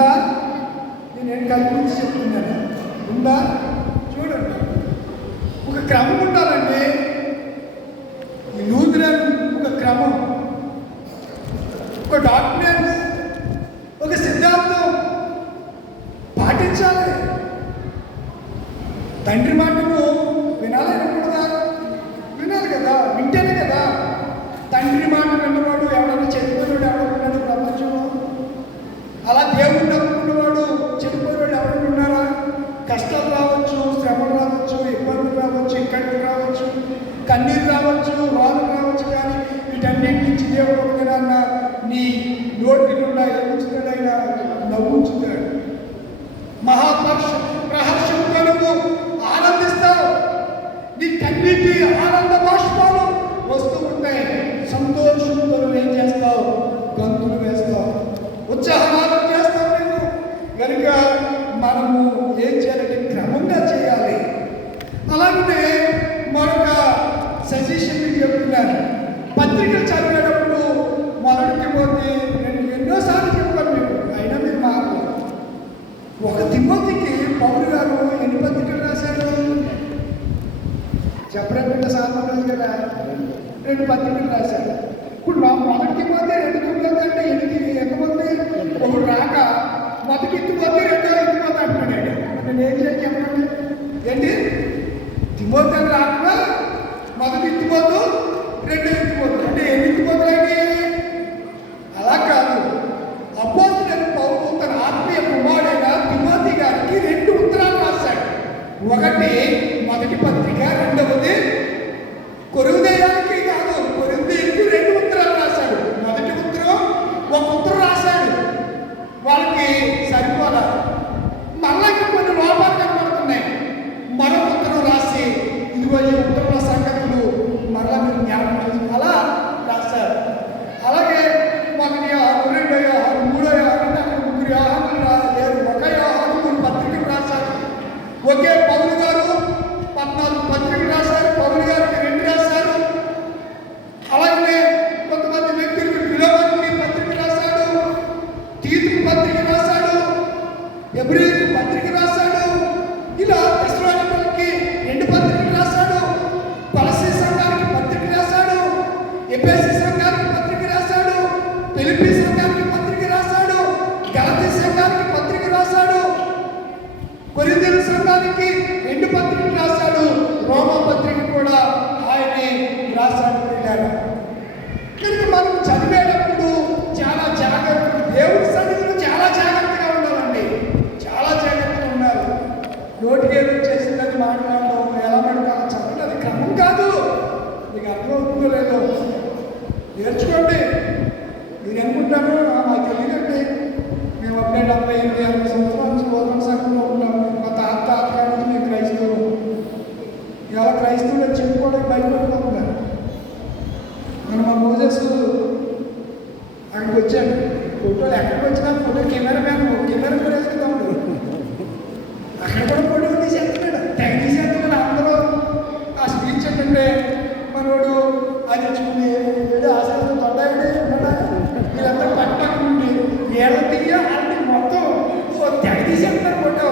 ఉందా? నేను కల్పించి చెప్తున్నాను. ఉందా? చూడండి, ఒక క్రమం ఉండాలండి. ఈ లూథరన్ ఒక క్రమం, ఒక డాక్యుమెంట్స్, ఒక సిద్ధాంతం పాటించాలి. తండ్రి మాటను వినాలి వినకూడదా? వినాలి కదా, వింటేనే కదా. తండ్రి మాట విన్నవాడు ఎవడన్నా చెడిపోయాడు ఎవడన్నాడు ప్రపంచంలో? అలా దేవుడు నమ్ముకున్నవాడు చెడిపోయాడు ఎవరైనా ఉన్నారా? కష్టాలు రావచ్చు, శ్రమలు రావచ్చు, ఇబ్బందులు రావచ్చు, ఇక్కడికి రావచ్చు, కన్నీరు రావచ్చు, వారు రావచ్చు, కానీ వీటన్నిటి నుంచి దేవుడు ఒకదాన్న నీ నోటి నుండి ఉంచుతాడైనా నవ్వుంచుతాడు. ప్రహర్షంతో నువ్వు ఆనందిస్తావు. నీ కన్నీటి ఆనంద బాష్పాలు వస్తూ ఉంటాయి. సంతోషంతో ఏం చేస్తావు? గంతులు వేస్తావు, ఉత్సాహనాలు చేస్తావు. నేను కనుక మనము ఏం చేయాలంటే క్రమంగా చేయాలి. అలాగే మరొక సజెషన్ మీకు చెప్తున్నాను. పత్రికలు చదివేటప్పుడు మొదటికి పోతే నేను ఎన్నోసార్లు చెప్పాను మీకు, అయినా మీరు మాకు ఒక తిమ్మతికి పౌలు గారు ఎన్ని పత్రికలు రాశాడు చెప్పలేకుండా సాధన కదా? 2 పత్రికలు రాశాడు. ఇప్పుడు మొదటికి పోతే 2 తిమ్మతి అంటే ఎంతమంది? ఒకడు రాక మొదటి ఎత్తిపోతే 2వ ఎత్తిపోతే అంటున్నాడు. నేను ఏం చేయాలి చెప్పండి? ఏంటి తిమ్మతి అని రాకుండా మొదటి ఎత్తిపోతూ 2వ ఎత్తిపోతూ అంటే ఎన్ని ఎత్తిపోతాయండి? అలా కాదు. అపోస్తలుడైన పౌలు తన ఆత్మీయ కుమారుడైన తిమోతి గారికి 2 ఉత్తరాలు రాశాడు. ఒకటి మొదటి పత్రిక, రెండవది కొరింథీయులకి కాదు, కొరింథీయులకు 2 ఉత్తరాలు రాశాడు. మొదటి ఉత్తరం ఒక ఉత్తరం రాశాడు, వాళ్ళకి సరిపోలా, మళ్ళా కొన్ని లోపాలు కనబడుతున్నాయి. మరొక ఉత్తరం రాసి ఇదిగో ఈ ఉత్తరంలో సంగతులు మరలా మీరు జ్ఞాపకం చేసి అలా రాశారు. అలాగే మొదటి ఆహారం, 2వ ఆహారం, 3వ ఆహారం, అక్కడ 3 ఆహారాలు లేరు, ఒక ఆహారం 3 పత్రికలు రాశారు. ఒకే పౌలు గారు 14 పత్రికలు రాశారు. పౌలు గారికి 2 రాశారు. అలాగే కొంతమంది వ్యక్తులకు ఫిలోమోనుకి పత్రిక రాశాడు, తీతుకు పత్రిక రాశాడు, ఎబ్రీయులకు పత్రిక రాశాడు. ఇలా తెస్సలోనికీయులకి 2 పత్రికలు రాశాడు. కొలస్సీ సంఘానికి పత్రిక రాశాడు, ఎఫెసీ సంఘానికి పత్రిక రాశాడు, ఫిలిప్పీ సంఘానికి పత్రిక రాశాడు, గలతీ సంఘానికి పత్రిక రాశాడు, కొరింథీయుల సంఘానికి 2 పత్రికలు రాశాడు. రోమా పత్రిక కూడా ఆయనే రాశాడు. కనుక మనం చదివేటప్పుడు చాలా జాగ్రత్త, దేవుడి సన్నిధిలో చాలా జాగ్రత్తగా ఉండాలండి. చాలా జాగ్రత్తగా ఉండాలి. నోటికి ఏదో చేసిందని మాట్లాడడం, ఎలా పడతామో చదవడం అది క్రమం కాదు. మీకు అర్థమవుతుందో లేదో నేర్చుకోండి. నేను అనుకుంటాను మాకు తెలియదండి, మేము అప్పుడే 70-80 సంవత్సరాల నుంచి ఓపెన్ సంఘంలో ఉన్నాం. మా తాత నుంచి మేము క్రైస్తవులు. ఇలా క్రైస్తవులు చెప్పుకోవడానికి భయపడిపోతున్నారు. మనం మా మోజెస్ అక్కడికి వచ్చాడు. ఫోటోలు ఎక్కడికి వచ్చినా ఫోటో కెమెరా వేసుకుందాం. అక్కడ కూడా ఫోటో తీసేస్తున్నాడు, తెగ తీసేస్తున్నాడు. అందరూ ఆ స్పీచ్ ఏంటంటే మనోడు అది తెచ్చుకుంది ఆశతో తొండాయండి వీళ్ళందరూ పట్టుకుండి ఏళ్ళ తీయ అంటే మొత్తం తెగ తీసేస్తున్నారు ఫోటో.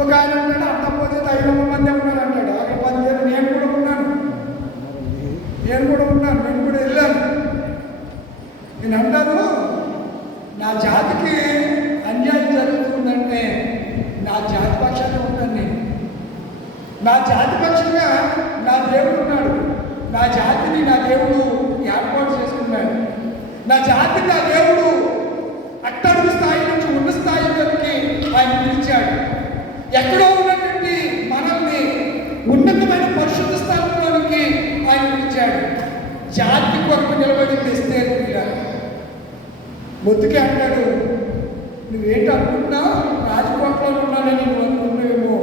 ఒక ఆయన అంటాడు అంతపోతే 500 మంది ఉన్నారు అంటాడు. అక్కడ 10,000 నేను కూడా ఉన్నాను, నేను కూడా వెళ్ళాను. నేను అంటాను, నా జాతికి అన్యాయం జరుగుతుందంటే నా జాతి పక్షాన్ని ఉంటాను. నేను నా జాతి పక్షంగా నా దేవుడు ఉన్నాడు. నా జాతిని నా దేవుడు ఏర్పాటు చేసుకున్నాడు. నా జాతిని నా దేవుడు అట్టడుగు స్థాయి నుంచి ఉన్న స్థాయిలోకి ఆయన పిలిచాడు. ఎక్కడో ఉన్నటువంటి మనల్ని ఉన్నతమైన పరిశుద్ధ స్థానంలోనికి ఆయన పిలిచాడు. జాతి కొరకు నిలబడి తెస్తే మొత్తుకే అంటాడు, నువ్వేంటి అనుకుంటున్నావు? రాజకోటలో ఉన్నానని నువ్వు అనుకుంటున్నావేమో.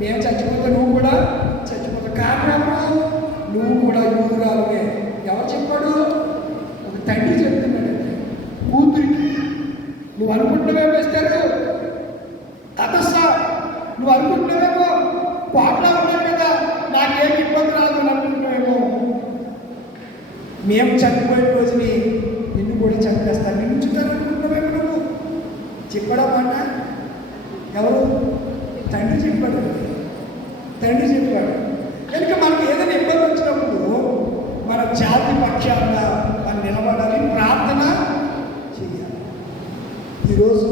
మేము చచ్చిపోతే నువ్వు కూడా చచ్చిపోతావు. కారణం నువ్వు కూడా యూదురాలువే. ఎవరు చెప్పాడు? ఒక తండ్రి చెప్తున్నాడంటే కూతురికి. నువ్వు అనుకుంటున్నావేమో ఇస్తారు తపస్సా, నువ్వు అనుకుంటున్నావేమో కోట్లా ఉన్నావు కదా, నాకేమి ఇబ్బంది రాదు అనుకుంటున్నావేమో. మేము చనిపోయిన రోజుని నిన్ను కూడా చంపేస్తాను, నిన్ను చూడాలనుకుంటున్నావేమో. నువ్వు తండ్రి చెప్పాడు. కనుక మనకి ఏదైనా ఇబ్బంది వచ్చినప్పుడు మన జాతి పక్షాన మనం నిలబడాలి, ప్రార్థన చేయాలి. ఈరోజు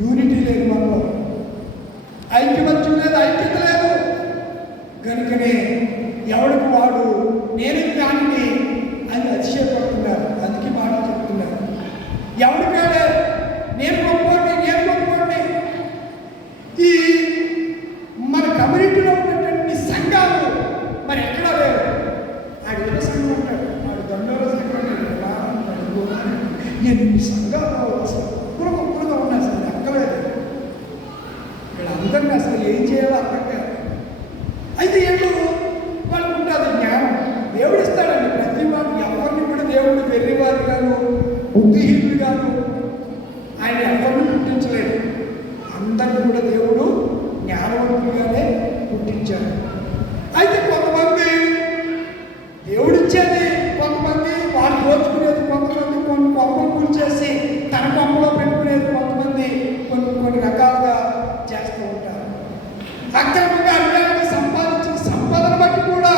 యూనిటీ లేదు, మనలో ఐక్యమత్యం లేదు, ఐక్యత లేదు. కనుకనే ఎవడికి వాడు నేను దానిని అని అతిశయపడుతున్నారు. అందుకే మాట చెప్తున్నారు, ఎవరికాడే నేను గొప్పవాడిని, నేను గొప్పవాడిని. ఈ మన కమ్యూనిటీలో ఉన్నటువంటి సంఘాలు మరి ఎక్కడా లేవు. ఆడు ఏదో సంఘం ఉంటాడు, ఆడు దండోల సంఘం అంటాడు, ఎన్ని సంఘాలు అసలు కురగా ఉన్నాయి. అసలు ఎక్కలేదు. వీళ్ళందరినీ అసలు ఏం చేయాలో అర్థం కాదు. అయితే ఏమో వాళ్ళకు ఉంటుంది జ్ఞానం, దేవుడు ఇస్తాడండి ప్రతి మాట. ఎవరిని కూడా దేవుడు వెర్రివారు గాను బుద్ధిహీనులు గాను ఆయన ఎవరిని పుట్టించలేదు. అందరిని కూడా దేవుడు జ్ఞానవంతులుగానే పుట్టించాడు. అయితే కొంతమంది దేవుడిచ్చేది, కొంతమంది వాళ్ళు దోచుకునేది, కొంతమంది కొన్ని కొంపలు కూల్చేసి తన కొంపలో పెట్టుకునేది, కొంతమంది కొన్ని రకాలుగా చేస్తూ ఉంటారు. అక్రమంగా అన్యాయంగా సంపాదించిన సంపదను బట్టి కూడా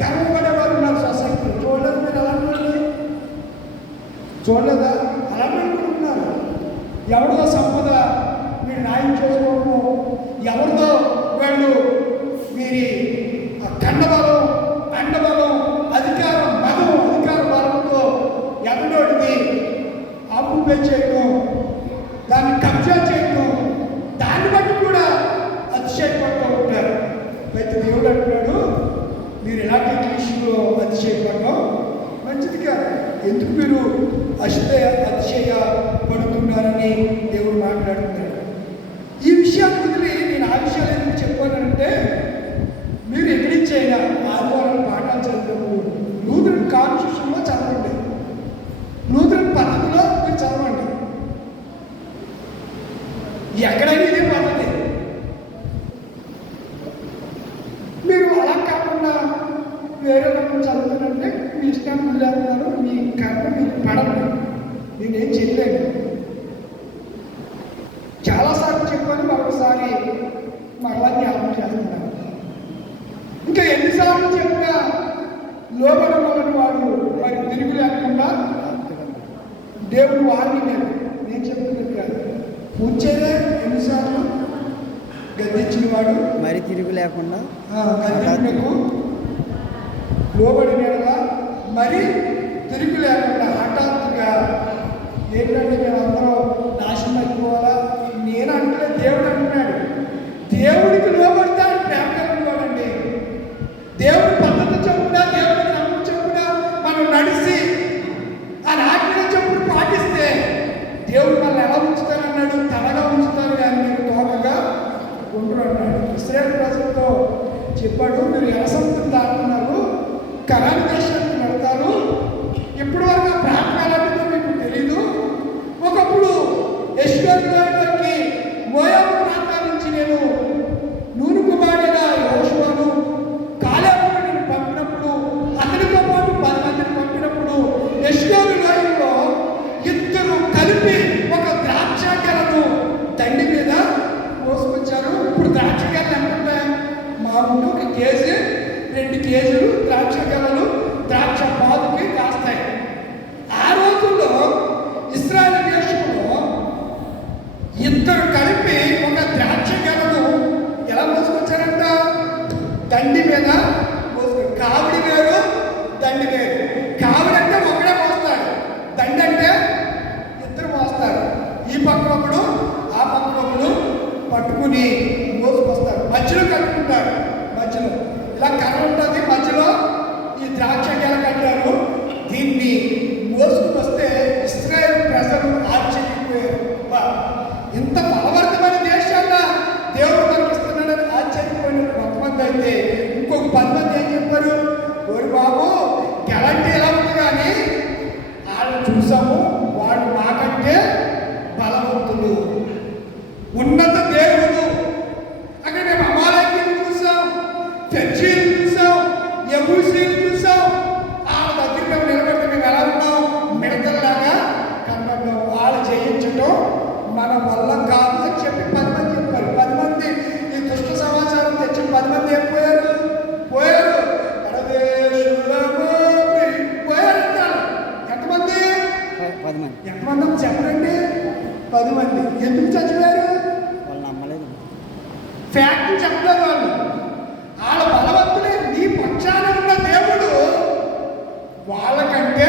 గర్వపడేవారు ఉన్నారు సొసైటీ. చూడలేదు మీరు అలాంటి చూడలేదా? అలాంటి కూడా ఉన్నారు. ఎవరిదో సంపద మీరు న్యాయం చేసుకోవడము, ఎవరిదో వాళ్ళు వీరి కండబలం, అండబలం, అధికారం, మతం, అధికార బలంతో ఎవడోడిది ఆక్యుపై చేయడం, దాన్ని కబ్జా చేయడం, దాన్ని బట్టి కూడా అతిశయపడుతూ ఉంటారు. అయితే దేవుడు అంటున్నాడు, మీరు ఎలాంటి విషయంలో అతిశయపడడం మంచిది కాదు. ఎందుకు మీరు అతిశయ పడుతున్నారని దేవుడు మాట్లాడుతున్నాడు. ఈ విషయాన్ని వదిలి నేను ఆ విషయాలు ఎందుకు చెప్పానంటే, మీరు ఎక్కడిచ్చైనా ఆదివారం పాఠాలు చదివినప్పుడు లూథరన్ కాన్స్టిట్యూషన్లో చదవండి, లూథరన్ పద్ధతిలో మీరు చదవండి. ఎక్కడైనా ఇదే పద్ధతి. మీరు అలా కాకుండా వేరే రకం చదువుతారంటే మీ ఇష్టాన్ని వదిలేస్తున్నారు, మీ కర్మ మీకు పడదు. నేనేం చేయలేను. చాలాసార్లు చెప్పాను, మరొకసారి మరలా జ్ఞాపకం చేస్తున్నాను. ఇంకా ఎన్నిసార్లు చెప్పినా లోబడమని వాడు మరి తిరిగి లేకుండా దేవుడు వారిని నేను చెప్తున్నది కాదు. పూజేదే ఎన్నిసార్లు గద్దించిన వాడు మరి తిరుగు లేకుండా గద్దించకు లోబడి నెలగా మరి తిరిగి లేకుండా హఠాత్తుగా ఏంటంటే మేమందరం నాశనం అయిపోవాలా. నేను అంటే దేవుడు అంటున్నాడు, దేవుడికి లోబడితే ప్రేమ కలిగినవాడండి. దేవుడి పద్ధతి చొప్పున, దేవుడి క్రమం చొప్పున మనం నడిచి ఆ ఆజ్ఞ చొప్పున పాటిస్తే దేవుడు మనల్ని ఎలా ఉంచుతానన్నాడు, తనగా ఉంచుతారు కానీ మీరు తోకగా ఉండరు అన్నాడు. ఇశ్రాయేలు ప్రజలతో చెప్పాడు, మీరు ఎలసముద్రం దాటుతున్నారు, కనాను దేశానికి వెళ్తారు. ఎప్పుడు వరకు ఆ ప్రాంతం ఎలాంటిదో మీకు తెలీదు. ఒకప్పుడు యెష్షోనులోకి మోయాబు ప్రాంతాల నుంచి నేను నూను కుమారుడైన యెహోషువను కాలేబును నేను పంపినప్పుడు, అతనితో పాటు 10 మందిని పంపినప్పుడు యెష్షోను లోయలో ఇద్దరు కలిపి ఒక ద్రాక్ష గెలను దండి మీద మోసుకొచ్చారు. ఇప్పుడు ద్రాక్ష గెలలు ఎంత ఉంటాయి? మా ముందు 1 కేజీ 2 కేజీలు ద్రాక్ష గెలలు ద్రాక్ష పాదుకి కాస్తాయి. ఆ రోజుల్లో ఇశ్రాయేలు దేశంలో ఇద్దరు కలిపి ఒక ద్రాక్ష గెలను ఎలా మోసుకొచ్చారంట? దండి మీద మోసుకొచ్చారు. కావిడి వేరు, దండి వేరు. కావిడి అంటే ఒకడే మోస్తాడు, దండి అంటే ఇద్దరు మోస్తారు. ఈ పక్క ఒకడు, ఆ పక్క ఒకడు పట్టుకుని మోసుకొస్తారు. మధ్యలో కట్టుకుంటారు. మధ్యలో ఇలా కర్ర ఉంటుంది, మధ్యలో ఈ ద్రాక్ష గెల కట్టారు. దీన్ని మోసుకు వస్తే ఇశ్రాయేలు ప్రజలు ఆశ్చర్యపోయారు. ఇంత బలవర్తమైన దేశాల్లో దేవుడు కనిపిస్తున్నాడని ఆశ్చర్యపోయిన కొంతమంది అయితే ఇంకొక 10 మంది ఏం చెప్పారు? ఓరి బాబు, గెలంటే ఎలా ఉంది కానీ వాళ్ళు చూసాము, వాడు మాకంటే బలవంతుడు, ఉన్నత దేవుడు. అక్కడ మేము అమాలేకీయులను చూసాం, ఫెర్జీయులను చూసాం, యెబూసీయులను చూసాం. వాళ్ళ దగ్గర మేము నిలబడితే మేము ఎలా ఉన్నాం? మిడతల్లాగా కనబడ్డాం. వాళ్ళు జయించడం మన వల్ల కాదు అని చెప్పి 10 మంది చెప్పారు. 10 మంది ఈ దుష్ట సమాచారం తెచ్చిన 10 10 మంది. ఎంతమంది చెప్పండి? 10 మంది. ఎందుకు చచ్చిపోయారు? వాళ్ళు నమ్మలేదు. ఫ్యాక్ట్ చెప్తారు వాళ్ళు. వాళ్ళ బలవంతులే. నీ పక్షాన ఉన్న దేవుడు వాళ్ళకంటే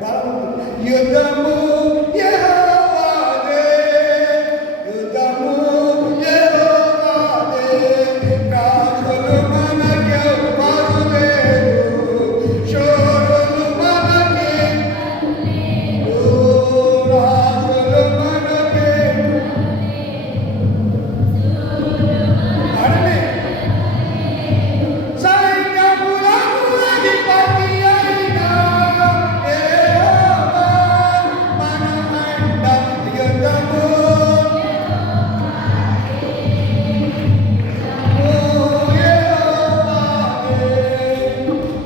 బలవంతుడు. యుద్ధము యెహోవాదే, యుద్ధము యెహోవాదే, రాజులు మనకెవ్వరు లేరు, శూరులు మనకే, రాజులు మనకే. అడలే సైన్యములకు అధిపతి అయిన యెహోవా మన అండ. యుద్ధము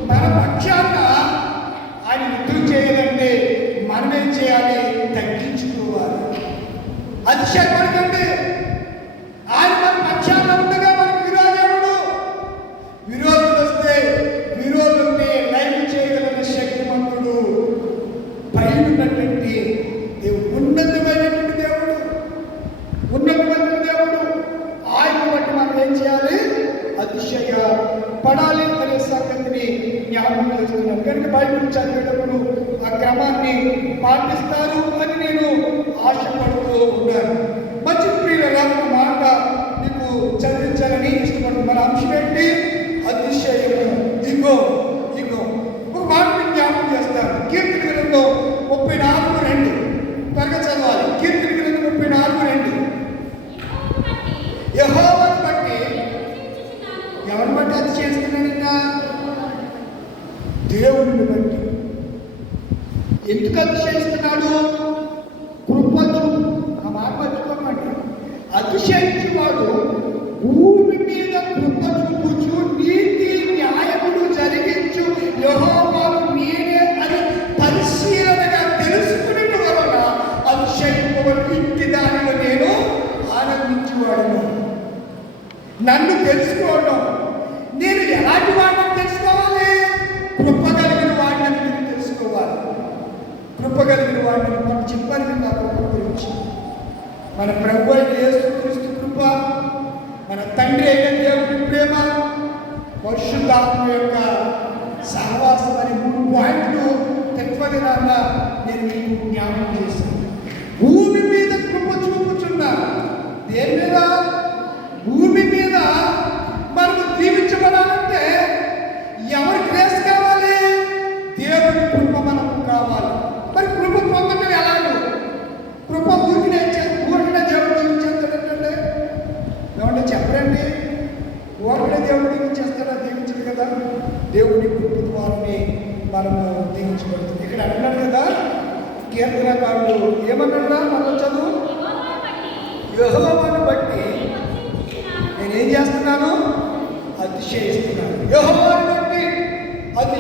మన పక్షాన ఆయన యుద్ధం చేయాలంటే మనమేం చేయాలి? తగ్గించుకోవాలి. అతిశయపడకండి. ఆయన మన పక్షాన ఉండగా మనకు విరోధముడు. విరోధులు వస్తే విరోధుల్ని లైవ్ చేయగలిగిన శక్తిమంతుడు పైన ఉన్నటువంటి దేవుడు, ఉన్నతమైనటువంటి దేవుడు, ఉన్నతమైన దేవుడు. ఆయన బట్టి మనం ఏం చేయాలి? అతిశయ పడాలి అనే సంగతిని జ్ఞాపకం చేస్తున్నాను. కనుక బైబిల్ చదివేటప్పుడు ఆ క్రమాన్ని పాటిస్తారు అని నేను ఆశపడుతూ ఉన్నాను. మంచి ప్రియుల మాట మీకు చదివించాలని ఇష్టపడుతున్నాను. మన అంశం ఏంటి? అతిశయము. ఇగో ఇగో ఒక మాట మీకు జ్ఞాపకం చేస్తాను. కీర్తన గ్రంథం 34:2 త్వరగా చదవాలి. కీర్తన గ్రంథం 34:2. యెహోవాను బట్టి. ఎవరిని బట్టి అతిశయిస్తున్నాడంట? దేవుడిని బట్టి. ఎందుకు అతిశయిస్తున్నాడు? కృపచు. ఆ మాట మర్చిపోమంటాడు. అతిశయించేవాడు భూమి మీద కృప చూపుచు నీతి న్యాయములు జరిగించు యెహోవాను నేనే అని పరిశీలనగా తెలుసుకున్న వలన అతిశయింపవలన ఇంటి దానిలో నేను ఆనందించేవాడును. నన్ను తెలుసుకోవడం, నేను ఎలాంటి వాడిని తెలుసుకోవాలి? కృప కలిగిన వాడిని మీరు తెలుసుకోవాలి. కృప కలిగిన వాడిని మనం చెప్పాలి కదా. కృప గురించి మన ప్రభు అయిన యేసుక్రీస్తు కృప, మన తండ్రి అయిన దేవుని ప్రేమ, పరిశుద్ధాత్మ యొక్క సహవాసం అనే 3 పాయింట్లు తత్వజ్ఞానంగా నేను మీకు జ్ఞాపకం చేశాను. భూమి మీద కృప చూపుచున్నా. దేని మీద? భూమి మీద మనకు దీవించబడాలంటే ఎవరి గ్రేస్ కావాలి? దేవుని కృప మనకు కావాలి. మరి కృప పొందడం ఎలాగో? కృప ఊరికినే దేవుడు దీవించేస్తాడంటే ఏమంటే చెప్పరండి. ఊరికినే దేవుడు దీవించేస్తాడా? దీవించదు కదా. దేవుని కృప ద్వారానే మనము దీవించబడుతుంది. ఇక్కడ అంటున్నాడు కదా కీర్తనకారుడు, ఏమన్నాడా? మనం చదువు. యెహోవాను బట్టి నేనేం చేస్తున్నాను? అతిశయిస్తున్నాను. యెహోవాను బట్టి అది